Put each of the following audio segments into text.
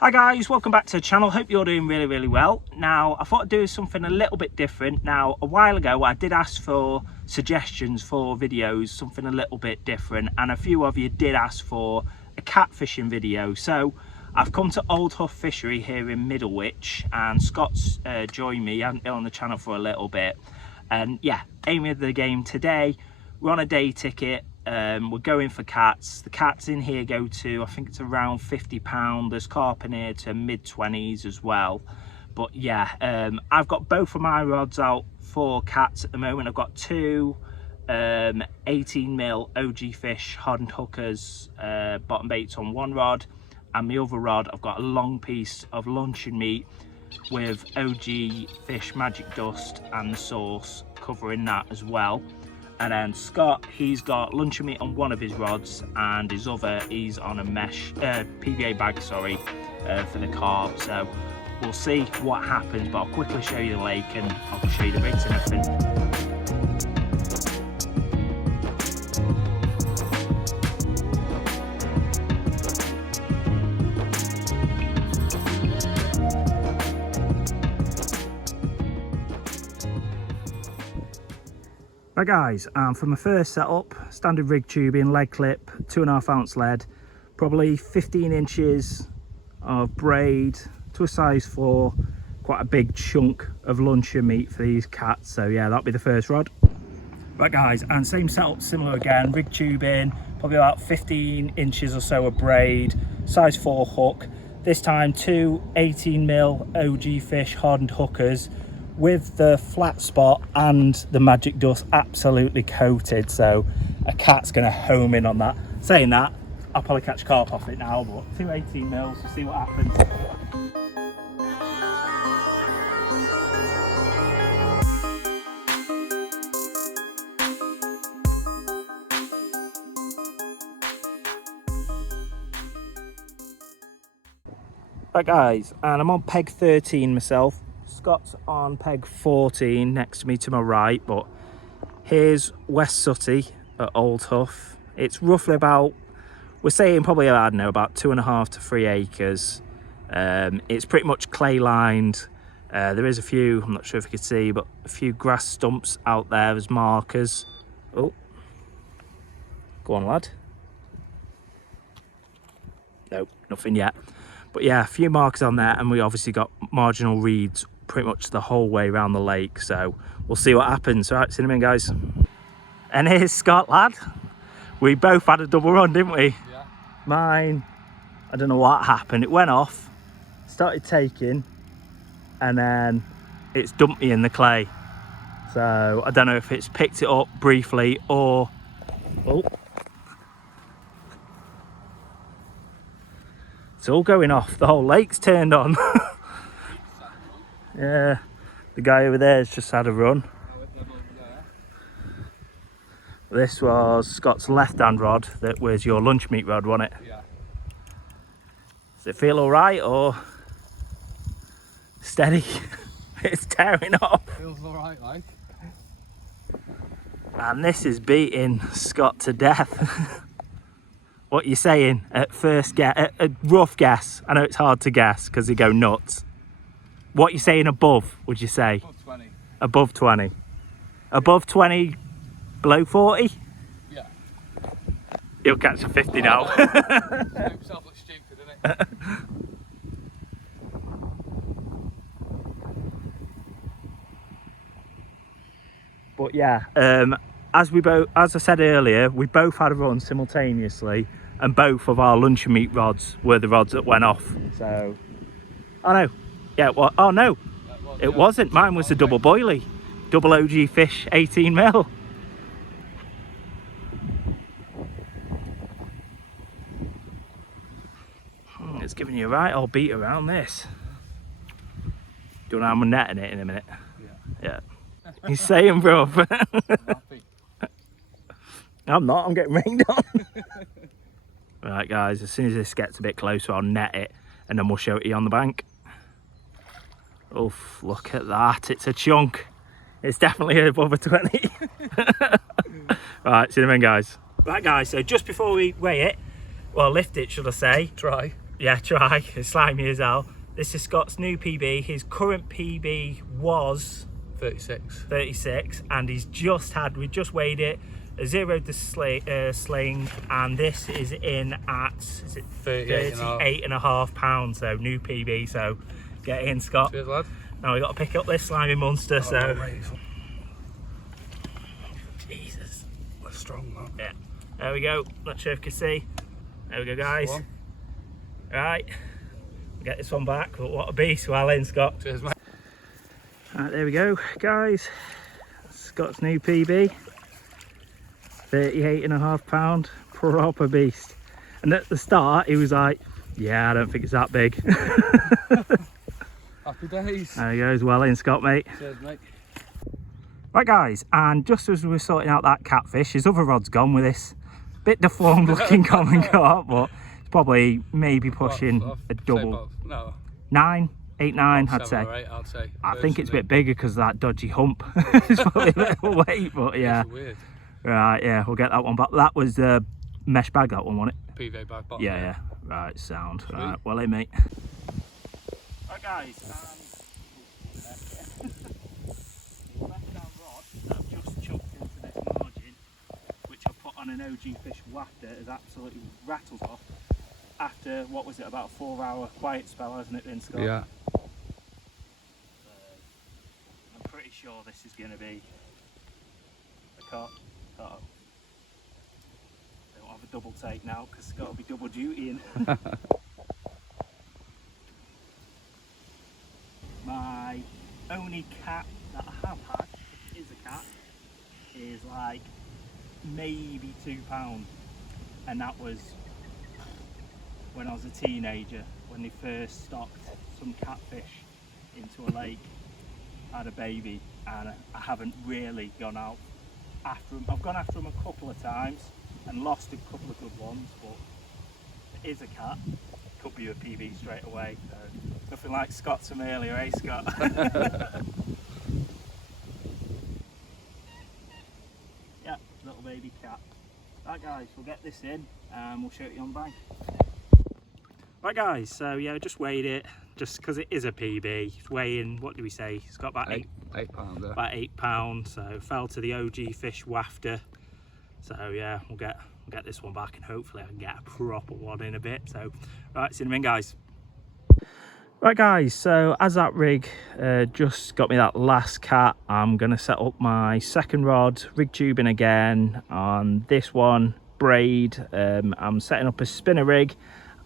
Hi guys, welcome back to the channel. Hope you're doing really well. Now I thought I'd do something a little bit different. Now a while ago I did ask for suggestions for videos, something a little bit different, and a few of you did ask for a catfishing video. So I've come to Old Hough Fishery here in Middlewich, and Scott's joined me. I haven't been on the channel for a little bit, and yeah, aiming at the game today. We're on a day ticket. We're going for cats. The cats in here go to, I think it's around £50. There's carp in here to mid-20s as well. But yeah, I've got both of my rods out for cats at the moment. I've got two 18mm OG fish hardened hookers bottom baits on one rod, and the other rod I've got a long piece of luncheon meat with OG fish magic dust and the sauce covering that as well. And then Scott, he's got luncheon meat on one of his rods, and his other, he's on a mesh PVA bag, sorry, for the carp. So we'll see what happens, but I'll quickly show you the lake and I'll show you the baits and everything. Right guys, for my first setup, standard rig tubing, lead clip, 2.5 ounce lead, probably 15 inches of braid to a size 4, quite a big chunk of luncheon meat for these cats. So yeah, that'll be the first rod. Right guys, and same setup, similar again, rig tubing, probably about 15 inches or so of braid, size 4 hook. This time two 18mm OG fish hardened hookers, with the flat spot and the magic dust absolutely coated, so a cat's gonna home in on that. Saying that, I'll probably catch carp off it now, but two 18mm to see what happens. Right guys, and I'm on peg 13 myself. Scott's on peg 14 next to me to my right, but here's West Sooty at Old Hough. It's roughly about, we're saying probably, I don't know, about 2.5 to 3 acres. It's pretty much clay lined. There is a few, I'm not sure if you can see, but a few grass stumps out there as markers. Oh, go on lad. Nope, nothing yet. But yeah, a few markers on there, and we obviously got marginal reeds pretty much the whole way around the lake, so we'll see what happens. All right, see you in a minute guys. And here's Scott, lad. We both had a double run, didn't we? Yeah. Mine, I don't know what happened, it went off, started taking, and then it's dumped me in the clay. So I don't know if it's picked it up briefly or it's all going off, the whole lake's turned on. Yeah, the guy over there has just had a run. This was Scott's left-hand rod, that was your lunch meat rod, wasn't it? Yeah. Does it feel all right or steady? It's tearing off. Feels all right, like. And this is beating Scott to death. What you saying at first guess, a rough guess? I know it's hard to guess because they go nuts. What you saying above, would you say? Above 20. Above 20. Above 20, below 40? Yeah. He'll catch a 50 now. Make himself look stupid, innit? But yeah, as I said earlier, we both had a run simultaneously, and both of our luncheon meat rods were the rods that went off. So, oh no. Yeah, well, oh no, it wasn't. Mine was the double boilie, double OG fish, 18mm. It's giving you a right old beat around this. Do you know how I'm netting it in a minute? Yeah. Yeah. He's saying, bro. I'm not, I'm getting rained on. Right guys, as soon as this gets a bit closer, I'll net it and then we'll show it to you on the bank. Oof, look at that, it's a chunk. It's definitely above a 20. Right, see you in a minute guys. Right guys, so just before we weigh it, well lift it should I say. Try. Yeah, try. It's slimy as hell. This is Scott's new PB. His current PB was 36, and he's just had, we just weighed it, zeroed the sling, and this is in at, is it 38.5 pounds, so new PB, so get in, Scott. Cheers, lad. Now we got to pick up this slimy monster, so. Mate. Jesus. That's strong, man. Yeah, there we go. Not sure if you can see. There we go, guys. Right, we'll get this one back, but what a beast. Well in, Scott. Cheers, mate. Right, there we go, guys. Scott's new PB. 38.5 pound, proper beast. And at the start, he was like, yeah, I don't think it's that big. Happy days. There he goes, well in, Scott, mate. Cheers, mate. Right, guys, and just as we were sorting out that catfish, his other rod's gone with this bit deformed looking common carp, but it's probably maybe pushing a double. No. 9, 8, 9, I'd say. 7 or 8, I'd say. I think it's a bit bigger because of that dodgy hump. It's probably a little weight, but yeah. It's weird. Right, yeah, we'll get that one back. That was the mesh bag, that one, wasn't it? PV bag bottom. Yeah. Right, sound. Sweet. Right, well, hey, mate. Right, guys. The left down rod that I've just chucked into this margin, which I put on an OG fish wafter, has absolutely rattled off after, what was it, about a 4-hour quiet spell, hasn't it, been, Scott? Yeah. I'm pretty sure this is going to be a carp. Don't have a double take now because it's got to be double duty in. My only cat that I have had, if it is a cat, is like maybe £2, and that was when I was a teenager, when they first stocked some catfish into a lake. I had a baby, and I haven't really gone out after them. I've gone after them a couple of times and lost a couple of good ones, but it is a cat. Could be a PB straight away. So nothing like Scott's from earlier, eh, Scott? Yeah, little baby cat. Right, guys, we'll get this in and we'll show it you on bang. Right, guys, so yeah, just weighed it, just because it is a PB. It's weighing, what do we say? It's got about 8 pounds. about 8 pounds, so fell to the OG fish wafter. So yeah, we'll get this one back and hopefully I can get a proper one in a bit. So right, see you in a minute, guys. Right, guys, so as that rig just got me that last cat, I'm gonna set up my second rod, rig tubing again on this one, braid. I'm setting up a spinner rig,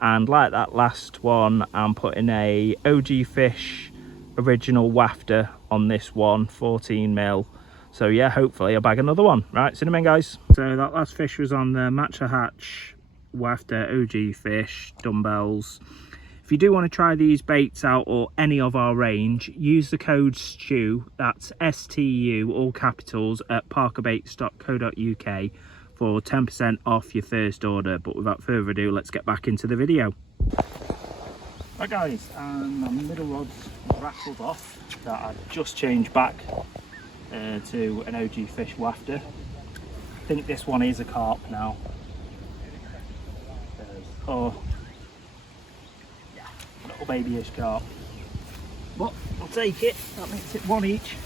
and like that last one, I'm putting a OG fish original wafter on this one, 14mm. So yeah, hopefully I'll bag another one. Right, see you in a minute, guys. So that last fish was on the Matcha Hatch wafter OG fish dumbbells. If you do want to try these baits out or any of our range, use the code STU, that's STU, all capitals, at parkerbaits.co.uk for 10% off your first order. But without further ado, let's get back into the video. Right, guys, and my middle rod's rattled off. That I just changed back to an OG fish wafter. I think this one is a carp now. Oh, yeah, little babyish carp. But I'll take it. That makes it one each.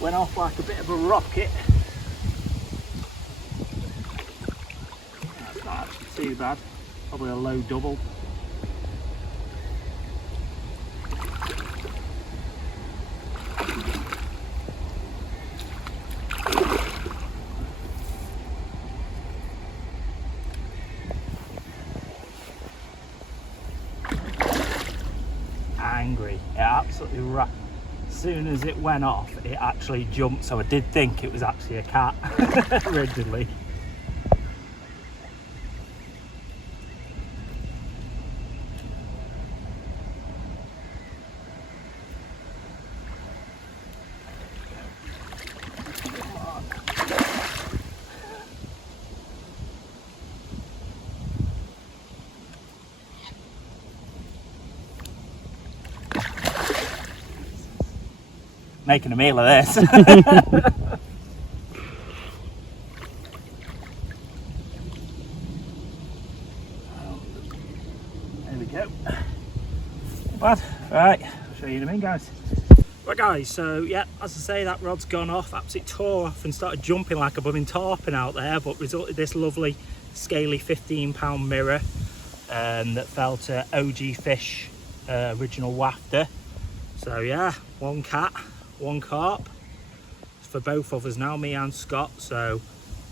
Went off like a bit of a rocket. That's not actually too bad. Probably a low double. Angry, it absolutely as soon as it went off, it actually jumped, so I did think it was actually a cat originally. Making a meal of this. go. Bad. Right, I'll show you in a minute, guys. Right guys, so yeah, as I say, that rod's gone off, absolutely tore off and started jumping like a blooming tarpon out there, but resulted this lovely scaly 15-pound mirror that fell to OG Fish original wafter. So yeah, one cat, one carp. It's for both of us now, me and Scott. So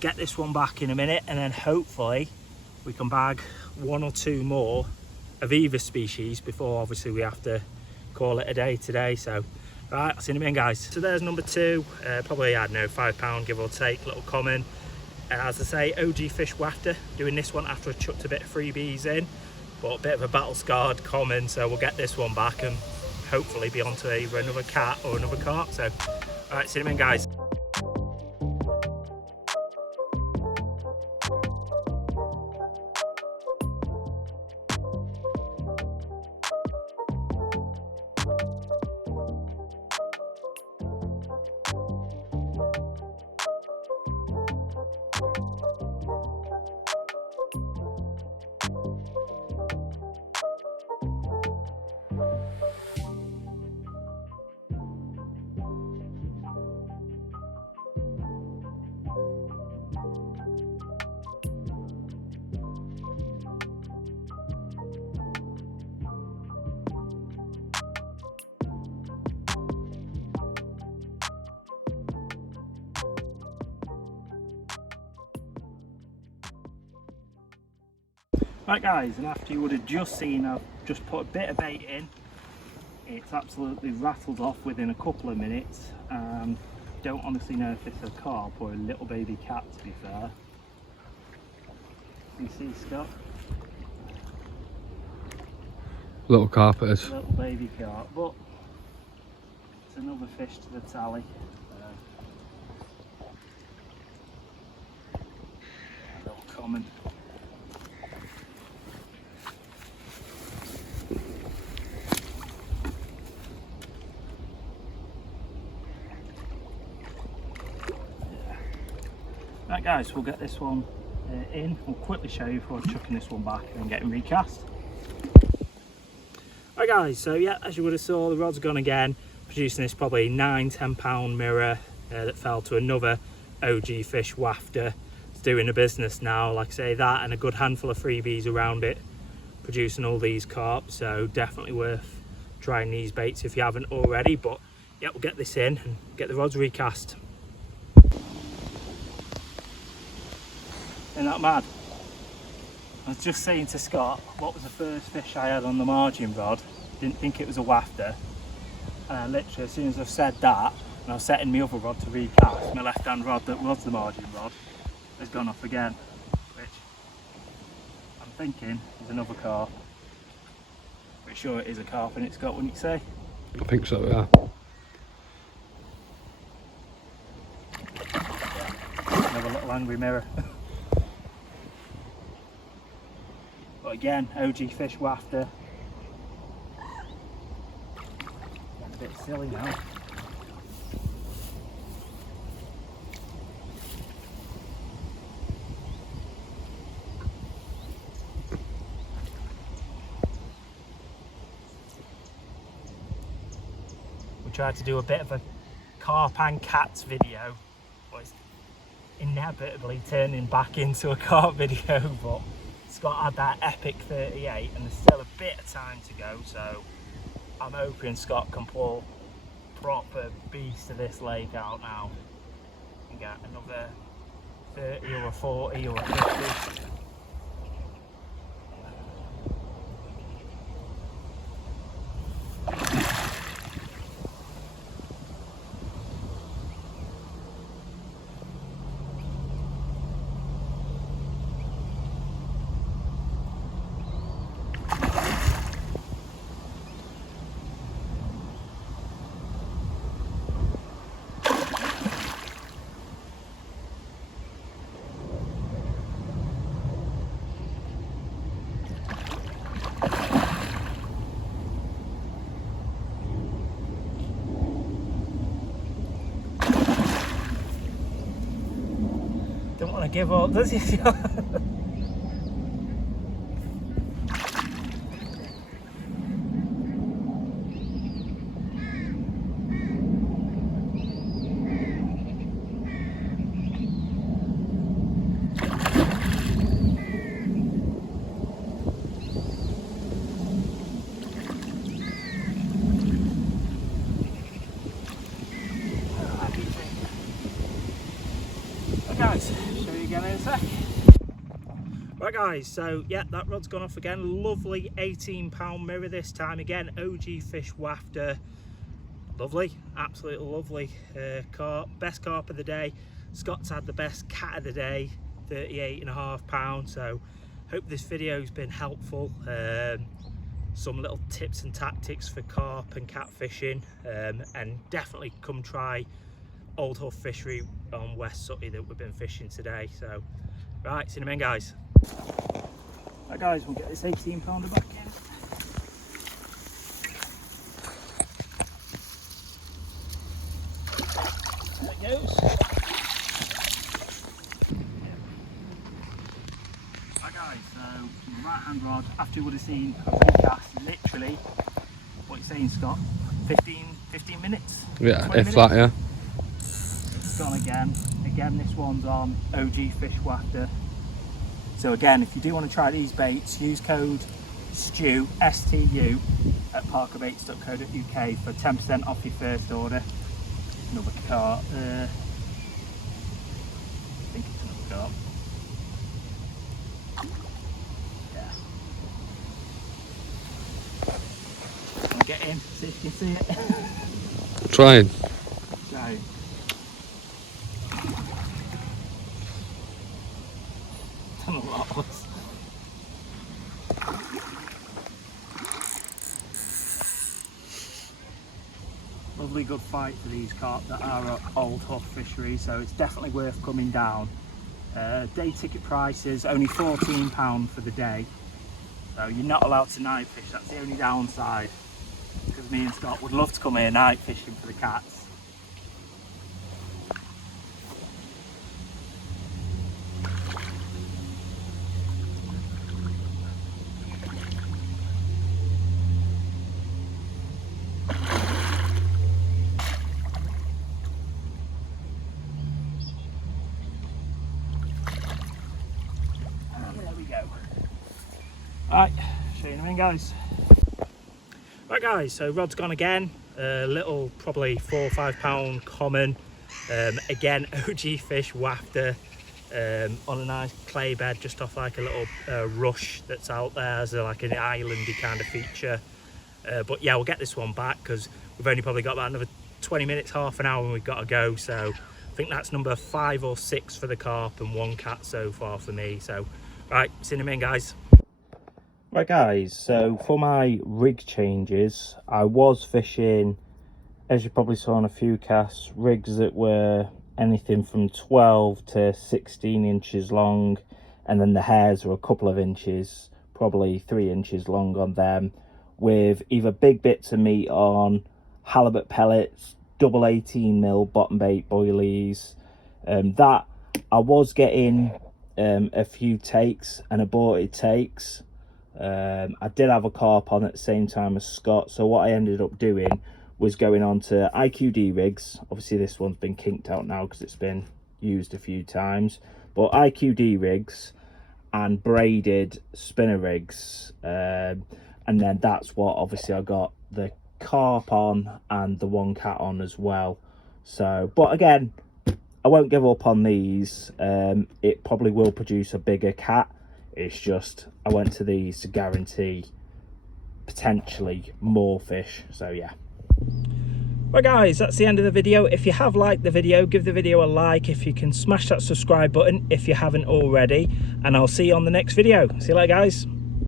get this one back in a minute, and then hopefully we can bag one or two more of either species before obviously we have to call it a day today. So right, I'll see you in a minute, guys. So there's number two, probably, I don't know, £5 give or take, little common. As I say, OG Fish wafter, doing this one after I chucked a bit of freebies in, but a bit of a battle scarred common, so we'll get this one back and hopefully be onto either another cat or another carp. So all right, see you in a minute, guys. Right guys, and after you would have just seen, I've just put a bit of bait in. It's absolutely rattled off within a couple of minutes. Don't honestly know if it's a carp or a little baby cat, to be fair. You see, Scott? Little carp it is. Little baby carp, but it's another fish to the tally. A little common. Right guys, we'll get this one in. We'll quickly show you before chucking this one back and getting recast. Right guys, so yeah, as you would have saw, the rod's gone again, producing this probably 9-10 pound mirror that fell to another OG Fish wafter. It's doing the business now, like I say, that and a good handful of freebies around it, producing all these carp. So definitely worth trying these baits if you haven't already. But yeah, we'll get this in and get the rods recast. Isn't that mad? I was just saying to Scott, what was the first fish I had on the margin rod? Didn't think it was a wafter. And literally, as soon as I've said that, and I was setting my other rod to recast, my left hand rod that was the margin rod has gone off again, which I'm thinking is another carp. Pretty sure it is a carp, and it's got, wouldn't you say? I think so, yeah. Another little angry mirror. But again, OG Fish wafter. Getting a bit silly now. We tried to do a bit of a carp and cats video, but it's inevitably turning back into a carp video. But Scott had that epic 38 and there's still a bit of time to go, so I'm hoping Scott can pull proper beast of this lake out now and get another 30 or a 40 or a 50. Don't want to give up, does he? Right guys, so yeah, that rod's gone off again. Lovely 18-pound mirror this time. Again, OG Fish Wafter. Lovely, absolutely lovely carp. Best carp of the day. Scott's had the best cat of the day, 38.5 pounds. So hope this video's been helpful. Some little tips and tactics for carp and cat fishing, and definitely come try Old Hough Fishery on West Sooty that we've been fishing today. So right, see you in a minute guys. Right guys, we'll get this 18-pounder back in. There it goes. Right guys, so my right hand rod, after you would have seen a recast, literally, what are you saying Scott, 15 minutes? Yeah, if minutes? that, yeah. It's gone again. Again, this one's on OG Fish Wafter. So again, if you do want to try these baits, use code STU, STU, at parkerbaits.co.uk for 10% off your first order. Another carp. I think it's another carp. Yeah. I'm gonna get in, see if you can see it. Trying. So, done a lot of us. Lovely good fight for these carp that are at Old Hough Fishery, so it's definitely worth coming down. Day ticket prices only £14 for the day, so you're not allowed to night fish. That's the only downside, because me and Scott would love to come here night fishing for the cats. Right, show you in a minute guys. Right guys, so rod's gone again. Little, probably 4 or 5 pound common. Again, OG Fish Wafter, on a nice clay bed just off like a little rush that's out there as like an islandy kind of feature. But yeah, we'll get this one back because we've only probably got about another 20 minutes, half an hour, and we've got to go. So I think that's number 5 or 6 for the carp and 1 cat so far for me. So right, see you in a minute guys. Right guys, so for my rig changes, I was fishing, as you probably saw on a few casts, rigs that were anything from 12 to 16 inches long, and then the hairs were a couple of inches, probably 3 inches long on them, with either big bits of meat on, halibut pellets, double 18mm bottom bait boilies. That I was getting a few takes and aborted takes. I did have a carp on at the same time as Scott, so what I ended up doing was going on to IQD rigs. Obviously this one's been kinked out now because it's been used a few times, but IQD rigs and braided spinner rigs, and then that's what obviously I got the carp on and the 1 cat on as well. So, but again, I won't give up on these. It probably will produce a bigger cat. It's just I went to these to guarantee potentially more fish. So yeah. Right guys, that's the end of the video. If you have liked the video, give the video a like. If you can smash that subscribe button if you haven't already, and I'll see you on the next video. See you later guys.